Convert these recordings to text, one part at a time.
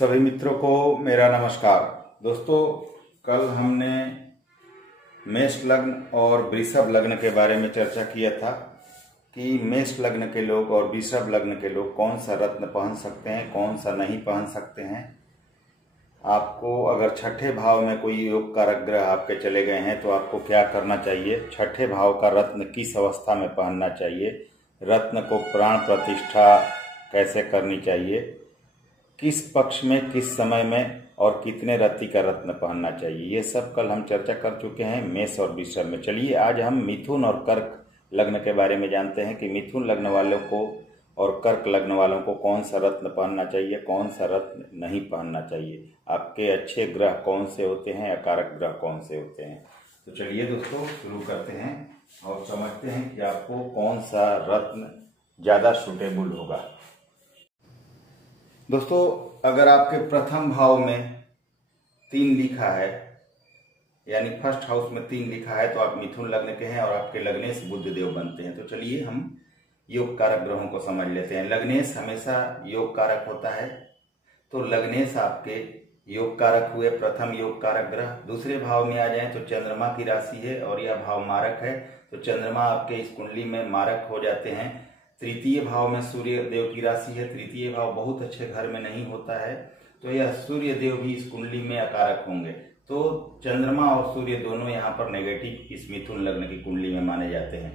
सभी मित्रों को मेरा नमस्कार। दोस्तों, कल हमने मेष लग्न और वृषभ लग्न के बारे में चर्चा किया था कि मेष लग्न के लोग और वृषभ लग्न के लोग कौन सा रत्न पहन सकते हैं, कौन सा नहीं पहन सकते हैं। आपको अगर छठे भाव में कोई योग कारक ग्रह आपके चले गए हैं तो आपको क्या करना चाहिए, छठे भाव का रत्न किस अवस्था में पहनना चाहिए, रत्न को प्राण प्रतिष्ठा कैसे करनी चाहिए, किस पक्ष में, किस समय में और कितने रत्ती का रत्न पहनना चाहिए, ये सब कल हम चर्चा कर चुके हैं मेष और वृषभ में। चलिए आज हम मिथुन और कर्क लग्न के बारे में जानते हैं कि मिथुन लग्न वालों को और कर्क लग्न वालों को कौन सा रत्न पहनना चाहिए, कौन सा रत्न नहीं पहनना चाहिए, आपके अच्छे ग्रह कौन से होते हैं, अकारक ग्रह कौन से होते हैं। तो चलिए दोस्तों शुरू करते हैं और समझते हैं कि आपको कौन सा रत्न ज़्यादा सूटेबल होगा। दोस्तों, अगर आपके प्रथम भाव में 3 लिखा है, यानी फर्स्ट हाउस में 3 लिखा है, तो आप मिथुन लग्न के हैं और आपके लग्नेश बुध देव बनते हैं। तो चलिए हम योग कारक ग्रहों को समझ लेते हैं। लग्नेश हमेशा योग कारक होता है, तो लग्नेश आपके योग कारक हुए, प्रथम योग कारक ग्रह। दूसरे भाव में आ जाएं तो चंद्रमा की राशि है और यह भाव मारक है, तो चंद्रमा आपके इस कुंडली में मारक हो जाते हैं। तृतीय भाव में सूर्य देव की राशि है, तृतीय भाव बहुत अच्छे घर में नहीं होता है, तो यह सूर्य देव भी इस कुंडली में अकारक होंगे। तो चंद्रमा और सूर्य दोनों यहाँ पर नेगेटिव इस मिथुन लग्न की कुंडली में माने जाते हैं।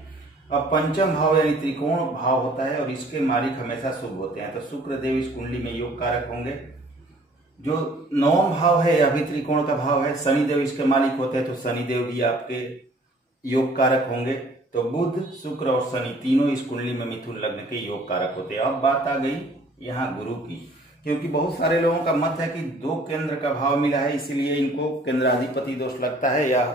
अब पंचम भाव यानी त्रिकोण भाव होता है और इसके मालिक हमेशा शुभ होते हैं, तो शुक्र देव इस कुंडली में योग कारक होंगे। जो नवम भाव है यह भी त्रिकोण का भाव है, शनि देव इसके मालिक होते हैं, तो शनि देव भी आपके योग कारक होंगे। तो बुध, शुक्र और शनि तीनों इस कुंडली में मिथुन लग्न के योग कारक होते हैं। अब बात आ गई यहाँ गुरु की, क्योंकि बहुत सारे लोगों का मत है कि 2 केंद्र का भाव मिला है इसलिए इनको केंद्राधिपति दोष लगता है या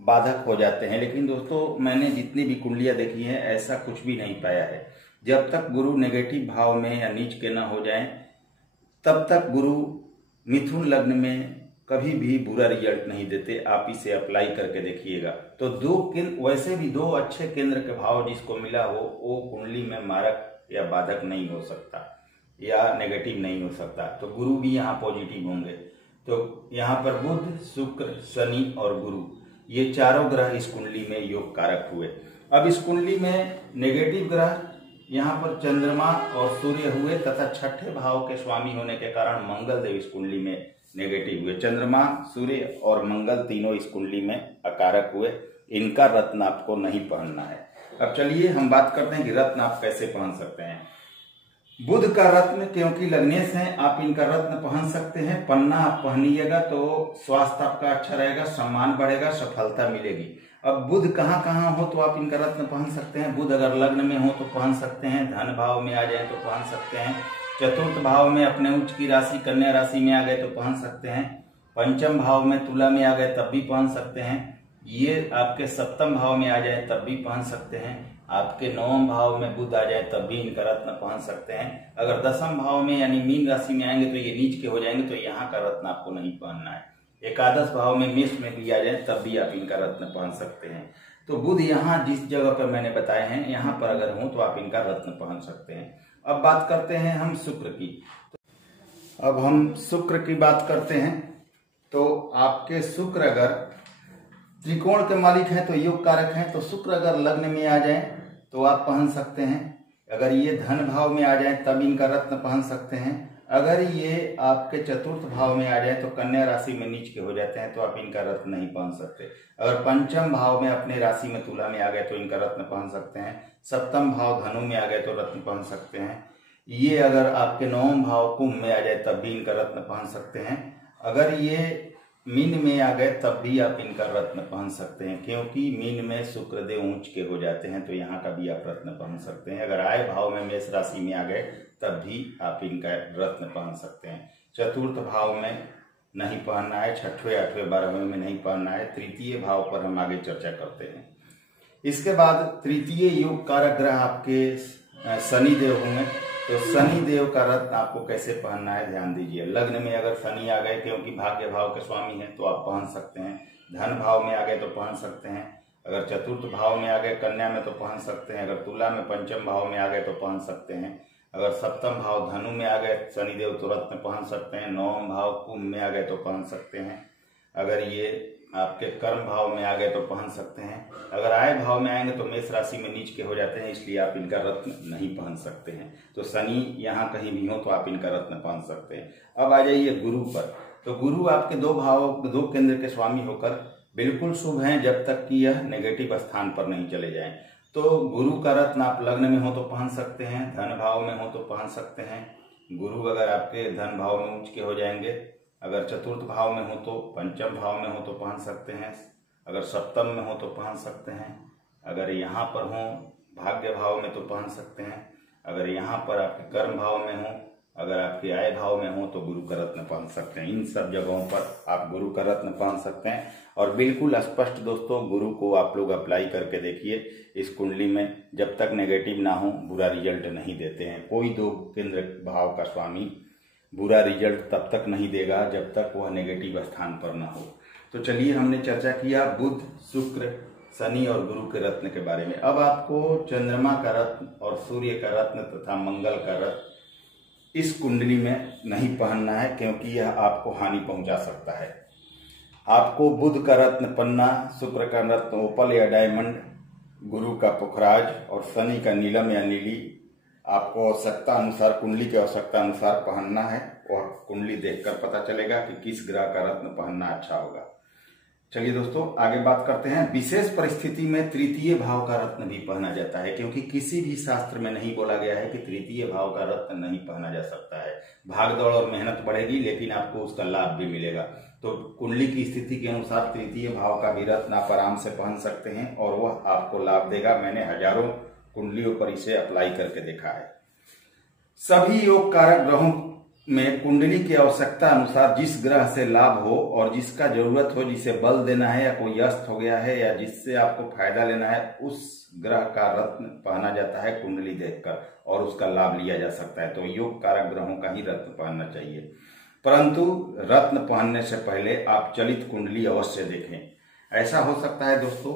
बाधक हो जाते हैं। लेकिन दोस्तों, मैंने जितनी भी कुंडलियां देखी हैं ऐसा कुछ भी नहीं पाया है। जब तक गुरु नेगेटिव भाव में या नीच के न हो जाएं तब तक गुरु मिथुन लग्न में कभी भी बुरा रिजल्ट नहीं देते। आप इसे अप्लाई करके देखिएगा। तो 2 केंद्र, वैसे भी 2 अच्छे केंद्र के भाव जिसको मिला हो वो कुंडली में मारक या बाधक नहीं हो सकता या नेगेटिव नहीं हो सकता, तो गुरु भी यहाँ पॉजिटिव होंगे। तो यहाँ पर बुध, शुक्र, शनि और गुरु ये चारों ग्रह इस कुंडली में योग कारक हुए। अब इस कुंडली में नेगेटिव ग्रह यहाँ पर चंद्रमा और सूर्य हुए तथा छठे भाव के स्वामी होने के कारण मंगल देव इस कुंडली में नेगेटिव हुए। चंद्रमा, सूर्य और मंगल तीनों इस कुंडली में अकारक हुए। इनका रत्न आपको नहीं पहनना है। अब चलिए हम बात करते हैं कि रत्न आप कैसे पहन सकते हैं। बुध का रत्न, क्योंकि लग्नेश हैं, आप इनका रत्न पहन सकते हैं। पन्ना आप पहनिएगा तो स्वास्थ्य आपका अच्छा रहेगा, सम्मान बढ़ेगा, सफलता मिलेगी। अब बुध कहाँ कहाँ हो तो आप इनका रत्न पहन सकते हैं। बुध अगर लग्न में हो तो पहन सकते हैं, धन भाव में आ जाए तो पहन सकते हैं, चतुर्थ भाव में अपने उच्च की राशि कन्या राशि में आ गए तो पहन सकते हैं, पंचम भाव में तुला में आ गए तब भी पहन सकते हैं, ये आपके सप्तम भाव में आ जाए तब भी पहन सकते हैं, आपके नवम भाव में बुध आ जाए तब भी इनका रत्न पहन सकते हैं। अगर दसम भाव में यानी मीन राशि में आएंगे तो ये नीच के हो जाएंगे, तो यहाँ का रत्न आपको नहीं पहनना है। एकादश भाव में मेष में भी आ जाए तब भी आप इनका रत्न पहन सकते हैं। तो बुध यहाँ जिस जगह पर मैंने बताए हैं यहाँ पर अगर हो तो आप इनका रत्न पहन सकते हैं। अब बात करते हैं हम शुक्र की। अब हम शुक्र की बात करते हैं। तो आपके शुक्र अगर त्रिकोण के मालिक हैं तो योग कारक हैं, तो शुक्र अगर लग्न में आ जाए तो आप पहन सकते हैं। अगर ये धन भाव में आ जाए तब इनका रत्न पहन सकते हैं। अगर ये आपके चतुर्थ भाव में आ जाए तो कन्या राशि में नीच के हो जाते हैं तो आप इनका रत्न नहीं पहन सकते। अगर पंचम भाव में अपने राशि में तुला में आ गए तो इनका रत्न पहन सकते हैं। सप्तम भाव धनु में आ गए तो रत्न पहन सकते हैं। ये अगर आपके नवम भाव कुंभ में आ जाए तब भी इनका रत्न पहन सकते हैं। अगर ये मीन में आ गए तब भी आप इनका रत्न पहन सकते हैं, क्योंकि मीन में शुक्र देव ऊंच के हो जाते हैं तो यहाँ का भी आप रत्न पहन सकते हैं। अगर आय भाव में मेष राशि में आ गए तब भी आप इनका रत्न पहन सकते हैं। चतुर्थ भाव में नहीं पहनना है, छठवें, 8वें, 12वें में नहीं पहनना है। तृतीय भाव पर हम आगे चर्चा करते हैं। इसके बाद तृतीय योग कारक ग्रह आपके शनि देव होंगे, तो शनि देव का रत्न आपको कैसे पहनना है ध्यान दीजिए। लग्न में अगर शनि आ गए, क्योंकि भाग्य भाव के स्वामी हैं, तो आप पहन सकते हैं। धन भाव में आ गए तो पहन सकते हैं। अगर चतुर्थ भाव में आ गए कन्या में तो पहन सकते हैं। अगर तुला में पंचम भाव में आ गए तो पहन सकते हैं। अगर सप्तम भाव धनु में आ गए शनिदेव तो रत्न पहन सकते हैं, नवम भाव कुंभ में आ गए तो पहन सकते हैं, अगर ये आपके कर्म भाव में आ गए तो पहन सकते हैं, अगर आय भाव में आएंगे तो मेष राशि में नीच के हो जाते हैं, इसलिए आप इनका रत्न नहीं पहन सकते हैं। तो शनि यहाँ कहीं भी हो तो आप इनका रत्न पहन सकते हैं। अब आ जाइए गुरु पर। तो गुरु आपके दो केंद्र के स्वामी होकर बिल्कुल शुभ हैं जब तक कि यह नेगेटिव स्थान पर नहीं चले जाएं। तो गुरु का रत्न आप लग्न में हो तो पहन सकते हैं, धन भाव में हो तो पहन सकते हैं। गुरु अगर आपके धन भाव में उच्च के हो जाएंगे, अगर चतुर्थ भाव में हो तो, पंचम भाव में हो तो पहन सकते हैं, अगर सप्तम में हो तो पहन सकते हैं, अगर यहाँ पर हो भाग्य भाव में तो पहन सकते हैं, अगर यहाँ पर आपके कर्म भाव में हो, अगर आपके आय भाव में हो तो गुरु का रत्न पहन सकते हैं। इन सब जगहों पर आप गुरु का रत्न पहन सकते हैं। और बिल्कुल स्पष्ट दोस्तों, गुरु को आप लोग अप्लाई करके देखिए इस कुंडली में, जब तक नेगेटिव ना हो बुरा रिजल्ट नहीं देते हैं। कोई दो केंद्र भाव का स्वामी बुरा रिजल्ट तब तक नहीं देगा जब तक वह नेगेटिव स्थान पर ना हो। तो चलिए, हमने चर्चा किया बुध, शुक्र, शनि और गुरु के रत्न के बारे में। अब आपको चंद्रमा का रत्न और सूर्य का रत्न तथा मंगल का रत्न इस कुंडली में नहीं पहनना है, क्योंकि यह आपको हानि पहुंचा सकता है। आपको बुध का रत्न पन्ना, शुक्र का रत्न ओपल या डायमंड, गुरु का पुखराज और शनि का नीलम या नीली आपको आवश्यकता अनुसार, कुंडली की आवश्यकता अनुसार पहनना है। और कुंडली देखकर पता चलेगा कि किस ग्रह का रत्न पहनना अच्छा होगा। चलिए दोस्तों, आगे बात करते हैं। विशेष परिस्थिति में तृतीय भाव का रत्न भी पहना जाता है, क्योंकि किसी भी शास्त्र में नहीं बोला गया है कि तृतीय भाव का रत्न नहीं पहना जा सकता है। भागदौड़ और मेहनत बढ़ेगी, लेकिन आपको उसका लाभ भी मिलेगा। तो कुंडली की स्थिति के अनुसार तृतीय भाव का भी रत्न आप आराम से पहन सकते हैं और वह आपको लाभ देगा। मैंने हजारों कुंडलियों पर इसे अप्लाई करके देखा है। सभी योग कारक ग्रहों में कुंडली की आवश्यकता अनुसार जिस ग्रह से लाभ हो और जिसका जरूरत हो, जिसे बल देना है या कोई अस्त हो गया है या जिससे आपको फायदा लेना है, उस ग्रह का रत्न पहना जाता है कुंडली देखकर और उसका लाभ लिया जा सकता है। तो योग कारक ग्रहों का ही रत्न पहनना चाहिए। परंतु रत्न पहनने से पहले आप चलित कुंडली अवश्य देखें। ऐसा हो सकता है दोस्तों,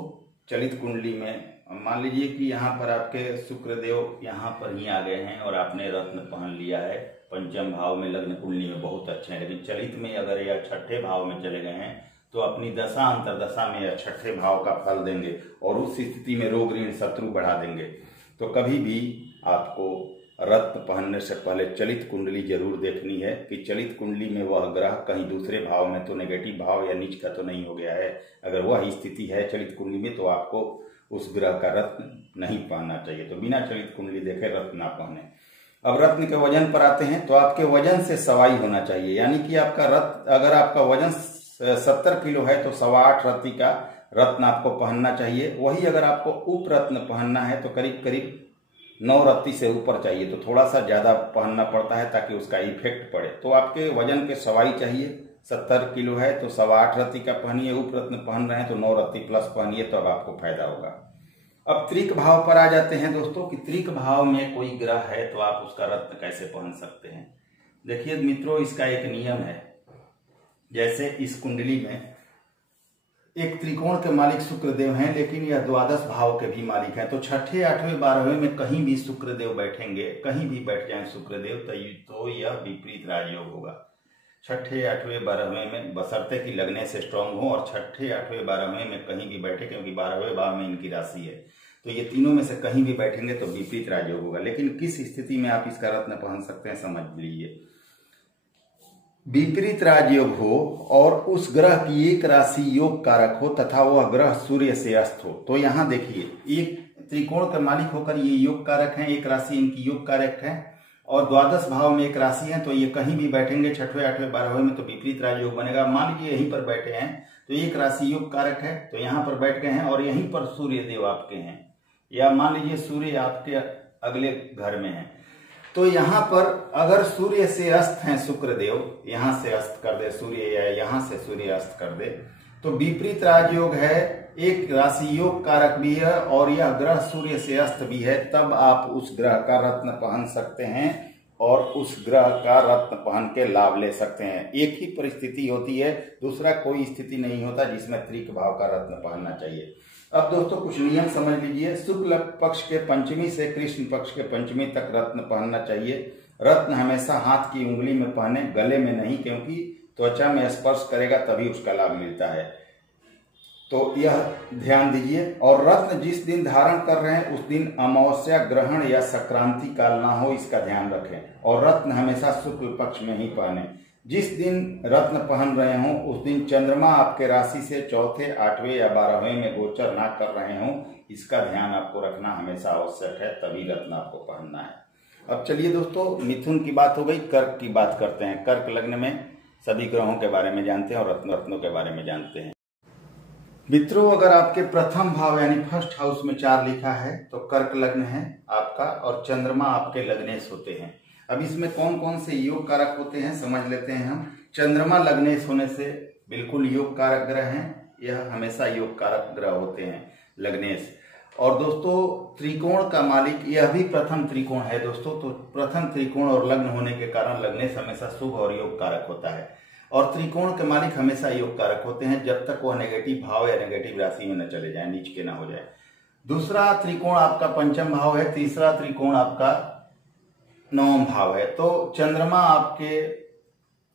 चलित कुंडली में मान लीजिए कि यहाँ पर आपके शुक्रदेव यहाँ पर ही आ गए हैं और आपने रत्न पहन लिया है, पंचम भाव में लग्न कुंडली में बहुत अच्छे हैं, लेकिन चलित में अगर यह छठे भाव में चले गए हैं तो अपनी दशा अंतरदशा में यह छठे भाव का फल देंगे और उस स्थिति में रोग ऋण शत्रु बढ़ा देंगे। तो कभी भी आपको रत्न पहनने से पहले चलित कुंडली जरूर देखनी है कि चलित कुंडली में वह ग्रह कहीं दूसरे भाव में तो नेगेटिव भाव या नीच का तो नहीं हो गया है। अगर वह स्थिति है चलित कुंडली में तो आपको उस ग्रह का रत्न नहीं पहनना चाहिए। तो बिना चलित कुंडली देखे रत्न ना पहने। अब रत्न के वजन पर आते हैं। तो आपके वजन से सवाई होना चाहिए, यानी कि आपका रत्न, अगर आपका वजन 70 किलो है तो 8.25 रत्ती का रत्न आपको पहनना चाहिए। वही अगर आपको उप रत्न पहनना है तो करीब करीब 9 रत्ती से ऊपर चाहिए, तो थोड़ा सा ज्यादा पहनना पड़ता है ताकि उसका इफेक्ट पड़े। तो आपके वजन के सवाई चाहिए। 70 किलो है तो 8.25 रत्ती का पहनिए, उप रत्न पहन रहे हैं तो 9 रत्ती प्लस पहनिए, तो अब आपको फायदा होगा। अब त्रिक भाव पर आ जाते हैं दोस्तों कि त्रिक भाव में कोई ग्रह है तो आप उसका रत्न कैसे पहन सकते हैं। देखिए मित्रों, इसका एक नियम है। जैसे इस कुंडली में एक त्रिकोण के मालिक शुक्रदेव हैं, लेकिन यह द्वादश भाव के भी मालिक हैं। तो छठे, 8वें, 12वें में कहीं भी शुक्रदेव बैठेंगे, कहीं भी बैठ जाएं शुक्रदेव, तो यह विपरीत राजयोग होगा। छठे, 8वें, 12वें में बशर्ते कि लगने से स्ट्रांग हो, और छठे, 8वें, 12वें में कहीं भी बैठे, क्योंकि 12वें भाव में इनकी राशि है। तो ये तीनों में से कहीं भी बैठेंगे तो विपरीत राजयोग होगा। लेकिन किस स्थिति में आप इसका रत्न पहन सकते हैं समझ लीजिए। विपरीत राजयोग हो और उस ग्रह की एक राशि योग कारक हो तथा वह ग्रह सूर्य से अस्त हो। तो यहाँ देखिए, एक त्रिकोण के मालिक होकर ये योग कारक हैं, एक राशि इनकी योग कारक है, और द्वादश भाव में एक राशि है। तो ये कहीं भी बैठेंगे, छठवें, 8वें, 12वें में, तो विपरीत राजयोग बनेगा। मान लीजिए यहीं पर बैठे हैं तो एक राशि योग कारक है, तो यहाँ पर बैठ गए हैं और यहीं पर सूर्य देव आपके हैं, या मान लीजिए सूर्य आपके अगले घर में है। तो यहाँ पर अगर सूर्य से अस्त हैं शुक्रदेव, यहाँ से अस्त कर दे सूर्य या यहाँ से सूर्य अस्त कर दे, तो विपरीत राजयोग है, एक राशि योग कारक भी है और यह ग्रह सूर्य से अस्त भी है। तब आप उस ग्रह का रत्न पहन सकते हैं और उस ग्रह का रत्न पहन के लाभ ले सकते हैं। एक ही परिस्थिति होती है, दूसरा कोई स्थिति नहीं होता जिसमें त्रिक भाव का रत्न पहनना चाहिए। अब दोस्तों कुछ नियम समझ लीजिए। शुक्ल पक्ष के पंचमी से कृष्ण पक्ष के पंचमी तक रत्न पहनना चाहिए। रत्न हमेशा हाथ की उंगली में पहने, गले में नहीं, क्योंकि त्वचा में स्पर्श करेगा तभी उसका लाभ मिलता है, तो यह ध्यान दीजिए। और रत्न जिस दिन धारण कर रहे हैं उस दिन अमावस्या, ग्रहण या संक्रांति काल ना हो, इसका ध्यान रखें। और रत्न हमेशा शुक्ल पक्ष में ही पहने। जिस दिन रत्न पहन रहे हों उस दिन चंद्रमा आपके राशि से चौथे, 8वें या 12वें में गोचर ना कर रहे हों, इसका ध्यान आपको रखना हमेशा आवश्यक है, तभी रत्न आपको पहनना है। अब चलिए दोस्तों, मिथुन की बात हो गई, कर्क की बात करते हैं। कर्क लग्न में सभी ग्रहों के बारे में जानते हैं और रत्नों के बारे में जानते हैं। मित्रों, अगर आपके प्रथम भाव यानी फर्स्ट हाउस में 4 लिखा है तो कर्क लग्न है आपका, और चंद्रमा आपके लग्नेश होते हैं। अब इसमें कौन कौन से योग कारक होते हैं समझ लेते हैं हम। चंद्रमा लग्नेश होने से बिल्कुल योग कारक ग्रह हैं, यह हमेशा योग कारक ग्रह होते हैं लग्नेश। और दोस्तों त्रिकोण का मालिक, यह भी प्रथम त्रिकोण है दोस्तों, तो प्रथम त्रिकोण और लग्न होने के कारण लग्नेश हमेशा शुभ और योग कारक होता है। और त्रिकोण के मालिक हमेशा योग कारक होते हैं जब तक वह नेगेटिव भाव या नेगेटिव राशि में न चले जाए, नीच के ना हो जाए। दूसरा त्रिकोण आपका पंचम भाव है, तीसरा त्रिकोण आपका 9वां भाव है। तो चंद्रमा आपके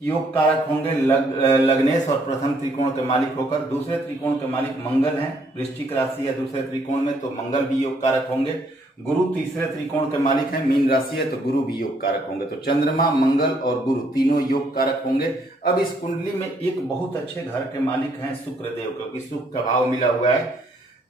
योग कारक होंगे लग्नेश और प्रथम त्रिकोण के मालिक होकर। दूसरे त्रिकोण के मालिक मंगल हैं, वृश्चिक राशि या दूसरे त्रिकोण में, तो मंगल भी योग कारक होंगे। गुरु तीसरे त्रिकोण के मालिक हैं, मीन राशि है, तो गुरु भी योग कारक होंगे। तो चंद्रमा, मंगल और गुरु तीनों योग कारक होंगे। अब इस कुंडली में एक बहुत अच्छे घर के मालिक हैं शुक्रदेव, क्योंकि शुक्र का भाव मिला हुआ है,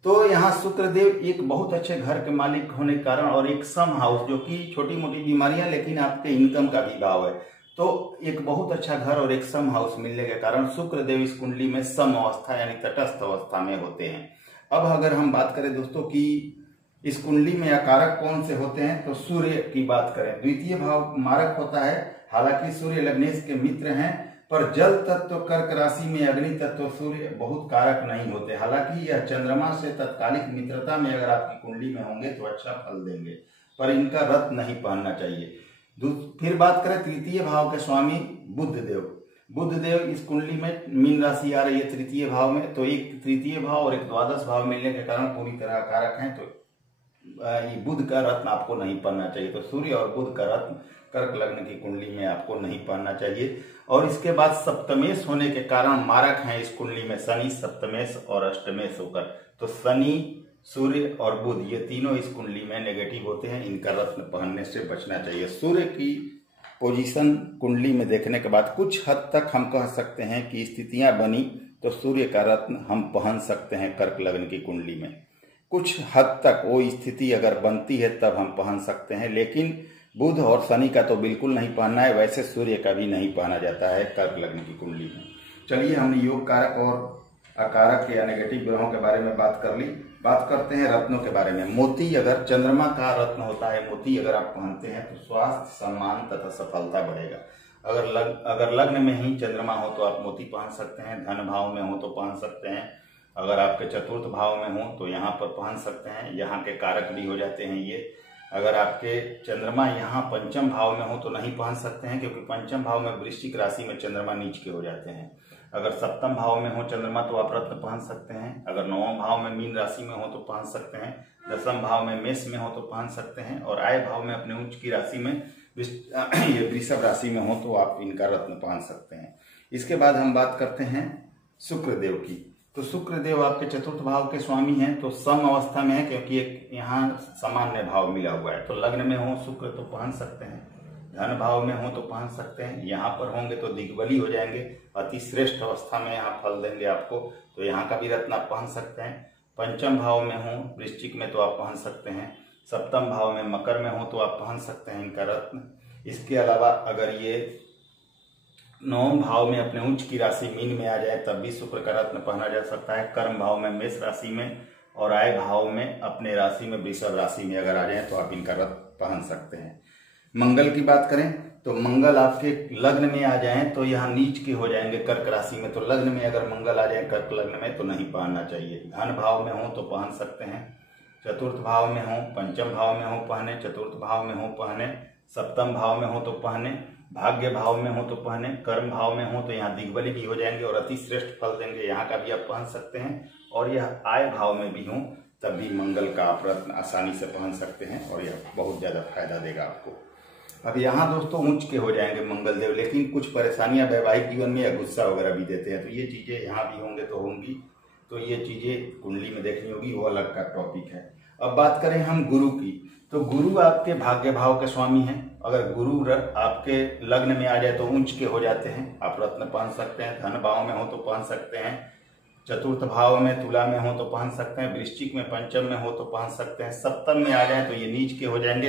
तो यहाँ शुक्रदेव एक बहुत अच्छे घर के मालिक होने के कारण, और एक सम हाउस जो कि छोटी मोटी बीमारियां लेकिन आपके इनकम का भी भाव है, तो एक बहुत अच्छा घर और एक सम हाउस मिलने के कारण शुक्रदेव इस कुंडली में सम अवस्था यानी तटस्थ अवस्था में होते हैं। अब अगर हम बात करें दोस्तों कि इस कुंडली में कारक कौन से होते हैं, तो सूर्य की बात करें। द्वितीय भाव मारक होता है, हालांकि सूर्य लग्नेश के मित्र हैं, पर जल तत्व कर्क राशि में अग्नि तत्व सूर्य बहुत कारक नहीं होते। हालांकि यह चंद्रमा से तत्कालिक मित्रता में अगर आपकी कुंडली में होंगे तो अच्छा फल देंगे, पर इनका रत्न नहीं पहनना चाहिए। फिर बात करें तृतीय भाव के स्वामी बुधदेव। बुधदेव इस कुंडली में मीन राशि आ रही है तृतीय भाव में, तो एक तृतीय भाव और एक द्वादश भाव मिलने के कारण पूरी तरह कारक हैं, तो ये बुध का रत्न आपको नहीं पहनना चाहिए। तो सूर्य और बुध का रत्न कर्क लग्न की कुंडली में आपको नहीं पहनना चाहिए। और इसके बाद सप्तमेश होने के कारण मारक हैं इस कुंडली में शनि, सप्तमेश और अष्टमेश होकर, तो शनि, सूर्य और बुध ये तीनों इस कुंडली में नेगेटिव होते हैं, इनका रत्न पहनने से बचना चाहिए। सूर्य की पोजीशन कुंडली में देखने के बाद कुछ हद तक हम कह सकते हैं कि स्थितियां बनी तो सूर्य का रत्न हम पहन सकते हैं कर्क लग्न की कुंडली में। कुछ हद तक वो स्थिति अगर बनती है तब हम पहन सकते हैं, लेकिन बुध और शनि का तो बिल्कुल नहीं पहनना है, वैसे सूर्य का भी नहीं पहना जाता है कर्क लग्न की कुंडली में। चलिए हमने योग कारक और अकारक या नेगेटिव ग्रहों के बारे में बात कर ली। बात करते हैं रत्नों के बारे में। मोती अगर चंद्रमा का रत्न होता है, मोती अगर आप पहनते हैं तो स्वास्थ्य, सम्मान तथा सफलता बढ़ेगा। अगर लग्न में ही चंद्रमा हो तो आप मोती पहन सकते हैं, धन भाव में हो तो पहन सकते हैं, अगर आपके चतुर्थ भाव में हो तो यहाँ पर पहन सकते हैं, यहाँ के कारक भी हो जाते हैं ये। अगर आपके चंद्रमा यहाँ पंचम भाव में हो तो नहीं पहन सकते हैं, क्योंकि पंचम भाव में वृश्चिक राशि में चंद्रमा नीच के हो जाते हैं। अगर सप्तम भाव में हो चंद्रमा तो आप रत्न पहन सकते हैं। अगर 9वां भाव में मीन राशि में हो तो पहन सकते हैं। 10वां भाव में मेष में हो तो पहन सकते हैं। और आय भाव में अपने उच्च की राशि में ये वृषभ राशि में हो तो आप इनका रत्न पहन सकते हैं। इसके बाद हम बात करते हैं शुक्रदेव की। तो शुक्रदेव आपके चतुर्थ भाव के स्वामी हैं, तो सम अवस्था में है, क्योंकि एक यहाँ सामान्य भाव मिला हुआ है। तो लग्न में हो शुक्र तो पहन सकते हैं, धन भाव में हो तो पहन सकते हैं, यहाँ पर होंगे तो दिग्बली हो जाएंगे, अति श्रेष्ठ अवस्था में यहाँ फल देंगे आपको, तो यहाँ का भी रत्न आप पहन सकते हैं। पंचम भाव में हो वृश्चिक में तो आप पहन सकते हैं। सप्तम भाव में मकर में हो तो आप पहन सकते हैं इनका रत्न। इसके अलावा अगर ये 9वें भाव में अपने उच्च की राशि मीन में आ जाए तब भी शुक्र का रत्न पहना जा सकता है। कर्म भाव में मेष राशि में और आय भाव में अपने राशि में वृषभ राशि में अगर आ जाए तो आप इनका रत्न पहन सकते हैं। मंगल की बात करें तो मंगल आपके लग्न में आ जाए तो यहाँ नीच के हो जाएंगे कर्क राशि में, तो लग्न में अगर मंगल आ जाए कर्क लग्न में तो नहीं पहनना चाहिए। धन भाव में हो तो पहन सकते हैं, चतुर्थ भाव में हो, पंचम भाव में हो पहने, चतुर्थ भाव में हो पहने, सप्तम भाव में हो तो पहने, भाग्य भाव में हो तो पहने, कर्म भाव में हो तो यहाँ दिग्बली भी हो जाएंगे और अति श्रेष्ठ फल देंगे, यहाँ का भी आप पहन सकते हैं। और यह आय भाव में भी हो तब भी मंगल का आप रत्न आसानी से पहन सकते हैं और यह बहुत ज़्यादा फायदा देगा आपको। अब यहाँ दोस्तों ऊंच के हो जाएंगे मंगल देव, लेकिन कुछ परेशानियां वैवाहिक जीवन में या गुस्सा वगैरह भी देते हैं, तो ये चीज़ें यहाँ भी होंगे तो होंगी, तो ये चीज़ें कुंडली में देखनी होगी, वो अलग का टॉपिक है। अब बात करें हम गुरु की, तो गुरु आपके भाग्य भाव के स्वामी हैं। अगर गुरु आपके लग्न में आ जाए तो ऊंच के हो जाते हैं, आप रत्न पहन सकते हैं। धन भाव में हो तो पहन सकते हैं, चतुर्थ भाव में तुला में हो तो पहन सकते हैं, वृश्चिक में पंचम में हो तो पहन सकते हैं, सप्तम में आ जाए तो ये नीच के हो जाएंगे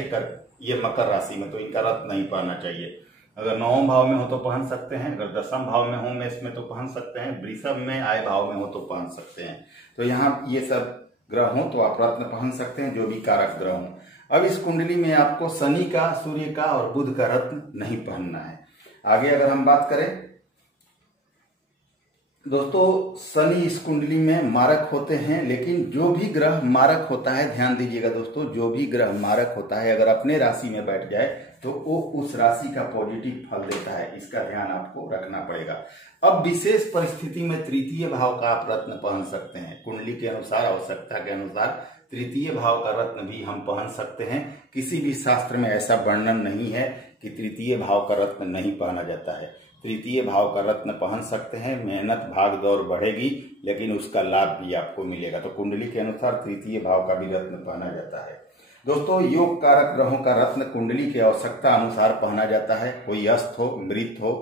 ये मकर राशि में, तो इनका रत्न नहीं पहनना चाहिए। अगर नौम भाव में हो तो पहन सकते हैं, अगर दसम भाव में हो मेष में तो पहन सकते हैं, वृषभ में आय भाव में हो तो पहन सकते हैं। तो यहाँ ये सब ग्रह हो तो आप रत्न पहन सकते हैं, जो भी कारक ग्रह हो। अब इस कुंडली में आपको शनि का, सूर्य का और बुध का रत्न नहीं पहनना है। आगे अगर हम बात करें दोस्तों, शनि इस कुंडली में मारक होते हैं, लेकिन जो भी ग्रह मारक होता है, ध्यान दीजिएगा दोस्तों, जो भी ग्रह मारक होता है अगर अपने राशि में बैठ जाए तो वो उस राशि का पॉजिटिव फल देता है, इसका ध्यान आपको रखना पड़ेगा। अब विशेष परिस्थिति में तृतीय भाव का आप रत्न पहन सकते हैं, कुंडली के अनुसार, आवश्यकता के अनुसार तृतीय भाव का रत्न भी हम पहन सकते हैं। किसी भी शास्त्र में ऐसा वर्णन नहीं है कि तृतीय भाव का रत्न नहीं पहना जाता है। तृतीय भाव का रत्न पहन सकते हैं, मेहनत भाग दौड़ बढ़ेगी लेकिन उसका लाभ भी आपको मिलेगा। तो कुंडली के अनुसार तृतीय भाव का भी रत्न पहना जाता है। दोस्तों, योग कारक ग्रहों का रत्न कुंडली की आवश्यकता अनुसार पहना जाता है। कोई अस्त हो, मृत हो,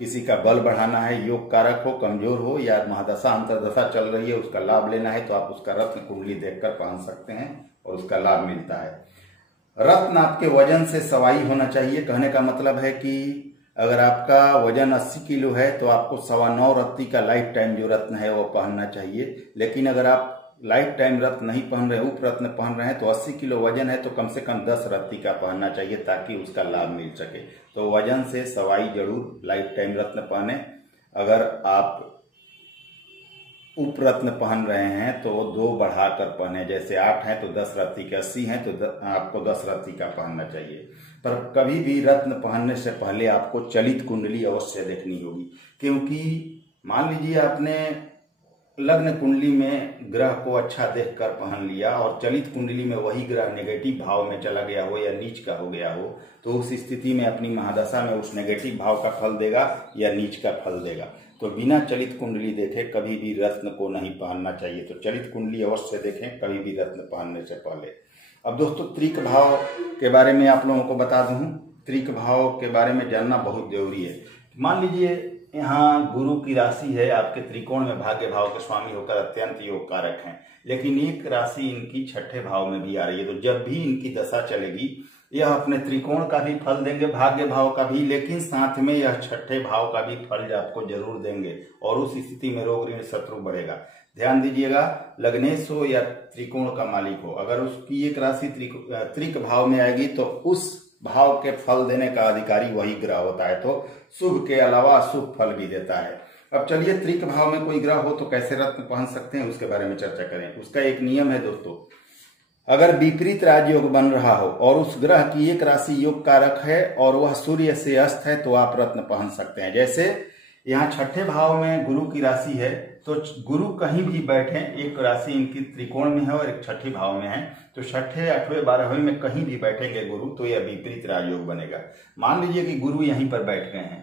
किसी का बल बढ़ाना है, योग कारक हो, कमजोर हो या महादशा अंतरदशा चल रही है, उसका लाभ लेना है तो आप उसका रत्न कुंडली देखकर पहन सकते हैं और उसका लाभ मिलता है। रत्न आपके वजन से सवाई होना चाहिए। कहने का मतलब है कि अगर आपका वजन 80 किलो है तो आपको 9.25 रत्ती का लाइफ टाइम जो रत्न है वो पहनना चाहिए। लेकिन अगर आप लाइफ टाइम रत्न नहीं पहन रहे, उप रत्न पहन रहे हैं, तो 80 किलो वजन है तो कम से कम 10 रत्ती का पहनना चाहिए ताकि उसका लाभ मिल सके। तो वजन से सवाई जरूर लाइफ टाइम रत्न पहने। अगर आप उप रत्न पहन रहे हैं तो 2 बढ़ाकर पहने, जैसे 8 है तो 10 रत्ती के, 80 है तो आपको 10 रत्ती का पहनना चाहिए। पर कभी भी रत्न पहनने से पहले आपको चलित कुंडली अवश्य देखनी होगी, क्योंकि मान लीजिए आपने लग्न कुंडली में ग्रह को अच्छा देखकर पहन लिया और चलित कुंडली में वही ग्रह नेगेटिव भाव में चला गया हो या नीच का हो गया हो, तो उस स्थिति में अपनी महादशा में उस नेगेटिव भाव का फल देगा या नीच का फल देगा। तो बिना चलित कुंडली देखे कभी भी रत्न को नहीं पहनना चाहिए। तो चलित कुंडली अवश्य देखें कभी भी रत्न पहनने से पहले। अब दोस्तों, त्रिक भाव के बारे में आप लोगों को बता दूं। त्रिक भाव के बारे में जानना बहुत जरूरी है। मान लीजिए यहाँ गुरु की राशि है, आपके त्रिकोण में भाग्य भाव के स्वामी होकर अत्यंत योग कारक हैं, लेकिन एक राशि इनकी छठे भाव में भी आ रही है। तो जब भी इनकी दशा चलेगी यह अपने त्रिकोण का भी फल देंगे, भाग्य भाव का भी, लेकिन साथ में यह छठे भाव का भी फल आपको जरूर देंगे और उस स्थिति में रोग ऋण शत्रु बढ़ेगा। ध्यान दीजिएगा, लग्नेश हो या त्रिकोण का मालिक हो, अगर उसकी एक राशि त्रिक भाव में आएगी तो उस भाव के फल देने का अधिकारी वही ग्रह होता है, तो शुभ के अलावा अशुभ फल भी देता है। अब चलिए, त्रिक भाव में कोई ग्रह हो तो कैसे रत्न पहन सकते हैं उसके बारे में चर्चा करें। उसका एक नियम है दोस्तों, अगर विपरीत राजयोग बन रहा हो और उस ग्रह की एक राशि योग कारक है और वह सूर्य से अस्त है तो आप रत्न पहन सकते हैं। जैसे यहाँ छठे भाव में गुरु की राशि है, तो गुरु कहीं भी बैठे, एक राशि इनकी त्रिकोण में है और एक छठे भाव में है, तो छठे, 8वें, 12वें में कहीं भी बैठेंगे गुरु तो यह विपरीत राजयोग बनेगा। मान लीजिए कि गुरु यहीं पर बैठ गए हैं,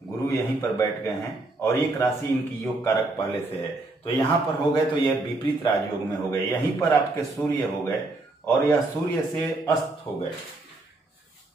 गुरु यहीं पर बैठ गए हैं और एक राशि इनकी योग कारक पहले से है, तो यहाँ पर हो गए तो यह विपरीत राजयोग में हो गए। यहीं पर आपके सूर्य हो गए और यह सूर्य से अस्त हो गए,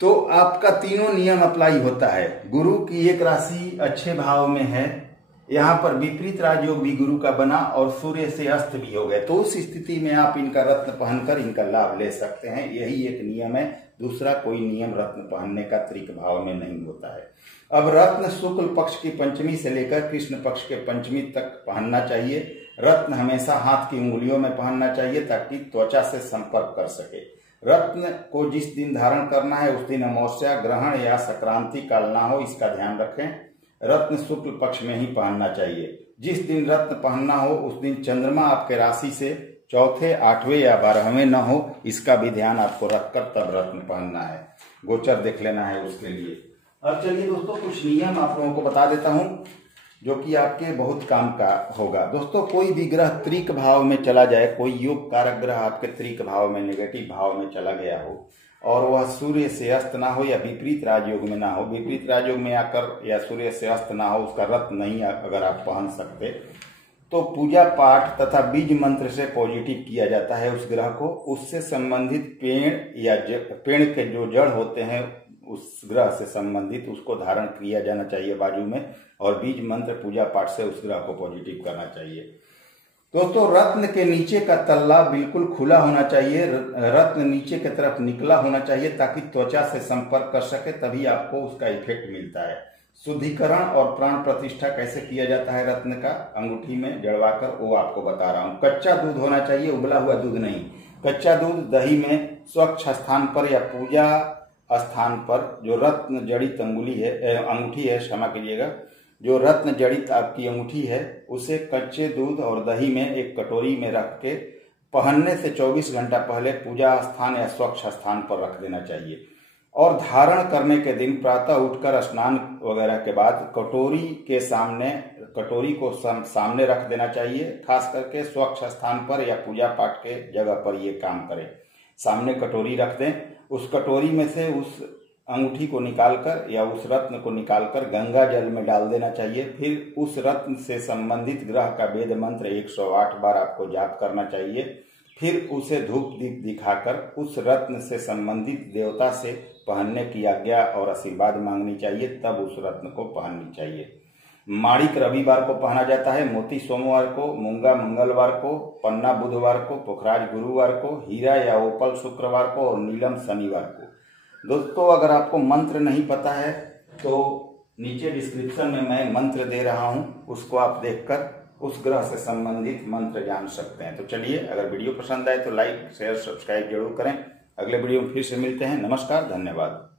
तो आपका तीनों नियम अप्लाई होता है। गुरु की एक राशि अच्छे भाव में है, यहाँ पर विपरीत राजयोग भी गुरु का बना और सूर्य से अस्त भी हो गए, तो उस स्थिति में आप इनका रत्न पहनकर इनका लाभ ले सकते हैं। यही एक नियम है, दूसरा कोई नियम रत्न पहनने का त्रिक भाव में नहीं होता है। अब रत्न शुक्ल पक्ष की पंचमी से लेकर कृष्ण पक्ष के पंचमी तक पहनना चाहिए। रत्न हमेशा हाथ की उंगलियों में पहनना चाहिए ताकि त्वचा से संपर्क कर सके। रत्न को जिस दिन धारण करना है उस दिन अमावस्या, ग्रहण या संक्रांति काल ना हो, इसका ध्यान रखें। रत्न शुक्ल पक्ष में ही पहनना चाहिए। जिस दिन रत्न पहनना हो उस दिन चंद्रमा आपके राशि से चौथे, 8वें या 12वें न हो, इसका भी ध्यान आपको रखकर तब रत्न पहनना है। गोचर देख लेना है उसके लिए। अब चलिए दोस्तों कुछ नियम आप लोगों को बता देता हूं जो कि आपके बहुत काम का होगा। दोस्तों कोई भी ग्रह त्रिक भाव में चला जाए, कोई योग कारक ग्रह आपके त्रिक भाव में नेगेटिव भाव में चला गया हो और वह सूर्य से अस्त ना हो या विपरीत राजयोग में ना हो, विपरीत राजयोग में आकर या सूर्य से अस्त ना हो, उसका रत्न नहीं अगर आप पहन सकते, तो पूजा पाठ तथा बीज मंत्र से पॉजिटिव किया जाता है उस ग्रह को। उससे संबंधित पेड़ या पेड़ के जो जड़ होते हैं उस ग्रह से संबंधित उसको धारण किया जाना चाहिए बाजू में, और बीज मंत्र पूजा पाठ से उस ग्रह को पॉजिटिव करना चाहिए। दोस्तों रत्न के नीचे का तल्ला बिल्कुल खुला होना चाहिए, रत्न नीचे की तरफ निकला होना चाहिए ताकि त्वचा से संपर्क कर सके, तभी आपको उसका इफेक्ट मिलता है। शुद्धिकरण और प्राण प्रतिष्ठा कैसे किया जाता है रत्न का अंगूठी में जड़वाकर, वो आपको बता रहा हूँ। कच्चा दूध होना चाहिए, उबला हुआ दूध नहीं। कच्चा दूध दही में स्वच्छ स्थान पर या पूजा स्थान पर जो रत्न जड़ित अंगूठी है, क्षमा कीजिएगा, जो रत्न जड़ित आपकी अंगूठी है उसे कच्चे दूध और दही में एक कटोरी में रख के पहनने से 24 घंटा पहले पूजा स्थान या स्वच्छ स्थान पर रख देना चाहिए। और धारण करने के दिन प्रातः उठकर स्नान वगैरह के बाद कटोरी को सामने रख देना चाहिए। खास करके स्वच्छ स्थान पर या पूजा पाठ के जगह पर ये काम करें। सामने कटोरी रख दें, उस कटोरी में से उस अंगूठी को निकालकर या उस रत्न को निकालकर गंगा जल में डाल देना चाहिए। फिर उस रत्न से संबंधित ग्रह का वेद मंत्र 108 बार आपको जाप करना चाहिए। फिर उसे धूप दीप दिखाकर उस रत्न से संबंधित देवता से पहनने की आज्ञा और आशीर्वाद मांगनी चाहिए, तब उस रत्न को पहननी चाहिए। माणिक रविवार को पहना जाता है, मोती सोमवार को, मूंगा मंगलवार को, पन्ना बुधवार को, पुखराज गुरुवार को, हीरा या ओपल शुक्रवार को और नीलम शनिवार को। दोस्तों अगर आपको मंत्र नहीं पता है तो नीचे डिस्क्रिप्शन में मैं मंत्र दे रहा हूं, उसको आप देखकर उस ग्रह से संबंधित मंत्र जान सकते हैं। तो चलिए, अगर वीडियो पसंद आए तो लाइक शेयर सब्सक्राइब जरूर करें। अगले वीडियो में फिर से मिलते हैं। नमस्कार, धन्यवाद।